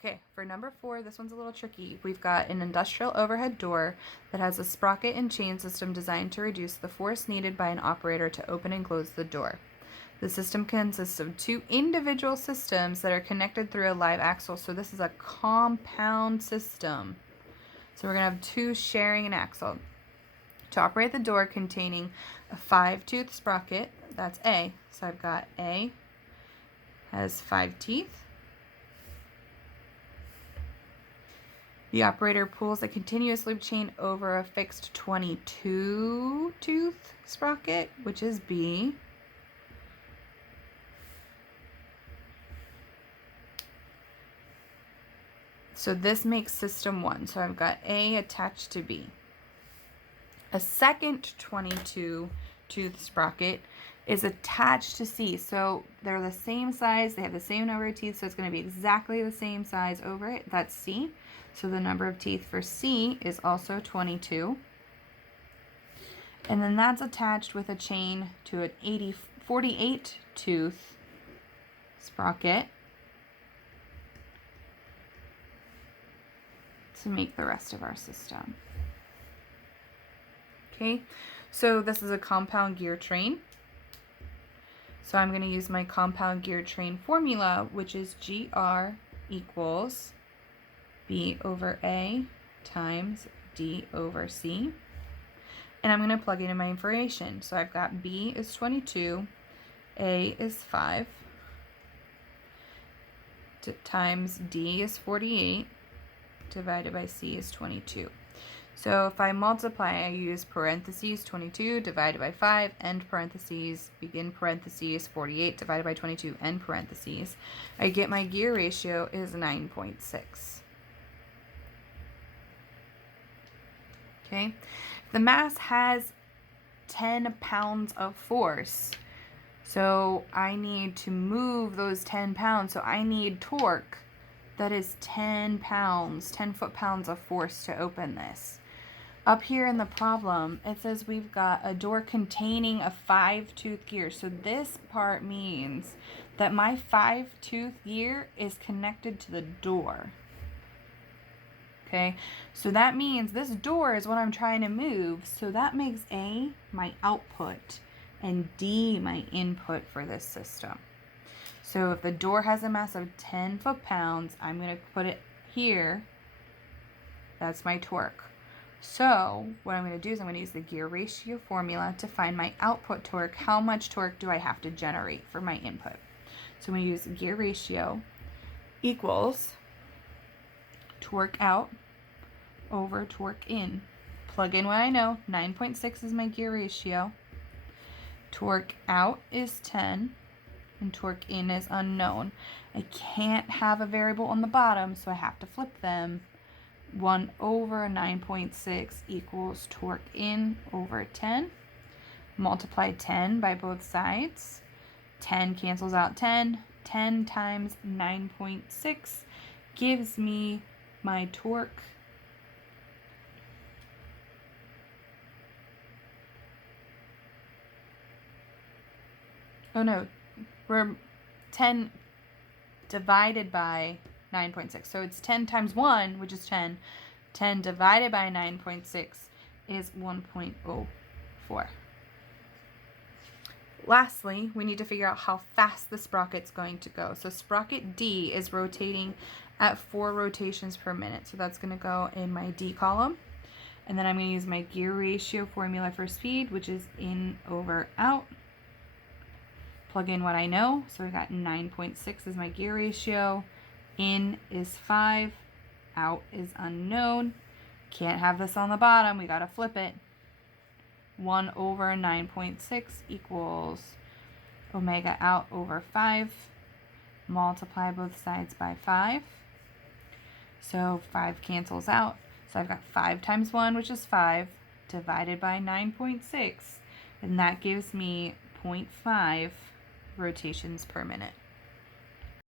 Okay, for number 4, this one's a little tricky. We've got an industrial overhead door that has a sprocket and chain system designed to reduce the force needed by an operator to open and close the door. The system consists of 2 individual systems that are connected through a live axle. So this is a compound system. So we're going to have 2 sharing an axle. To operate the door containing a 5-tooth sprocket, that's A. So I've got A has 5 teeth. The operator pulls a continuous loop chain over a fixed 22-tooth sprocket, which is B. So this makes system 1. So I've got A attached to B. A second 22-tooth sprocket is attached to C. So they're the same size. They have the same number of teeth. So it's going to be exactly the same size over it. That's C. So the number of teeth for C is also 22. And then that's attached with a chain to an 48-tooth sprocket to make the rest of our system. Okay, so this is a compound gear train. So I'm going to use my compound gear train formula, which is GR equals B over A times D over C. And I'm going to plug in my information. So I've got B is 22, A is 5, times D is 48, divided by C is 22. So if I multiply, I use parentheses 22 divided by 5, end parentheses, begin parentheses, 48 divided by 22, end parentheses. I get my gear ratio is 9.6. Okay, the mass has 10 pounds of force. So I need to move those 10 pounds. So I need torque that is 10 pounds, 10 foot-pounds of force to open this. Up here in the problem, it says we've got a door containing a 5-tooth gear. So this part means that my 5-tooth gear is connected to the door. Okay, so that means this door is what I'm trying to move. So that makes A my output and D my input for this system. So if the door has a mass of 10 foot-pounds, I'm going to put it here. That's my torque. So what I'm going to do is I'm going to use the gear ratio formula to find my output torque. How much torque do I have to generate for my input? So I'm going to use gear ratio equals torque out over torque in. Plug in what I know. 9.6 is my gear ratio. Torque out is 10. And torque in is unknown. I can't have a variable on the bottom, so I have to flip them. 1 over 9.6 equals torque in over 10. Multiply 10 by both sides. 10 cancels out 10. 10 times 9.6 gives me my torque. Oh no, we're 10 divided by 9.6. So it's 10 times 1, which is 10. 10 divided by 9.6 is 1.04. Lastly, we need to figure out how fast the sprocket's going to go. So sprocket D is rotating at 4 rotations per minute. So that's going to go in my D column. And then I'm going to use my gear ratio formula for speed, which is in over out. Plug in what I know. So we got 9.6 is my gear ratio. In is 5. Out is unknown. Can't have this on the bottom. We got to flip it. 1 over 9.6 equals omega out over 5. Multiply both sides by 5. So 5 cancels out. So I've got 5 times 1, which is 5, divided by 9.6. And that gives me 0.5 rotations per minute.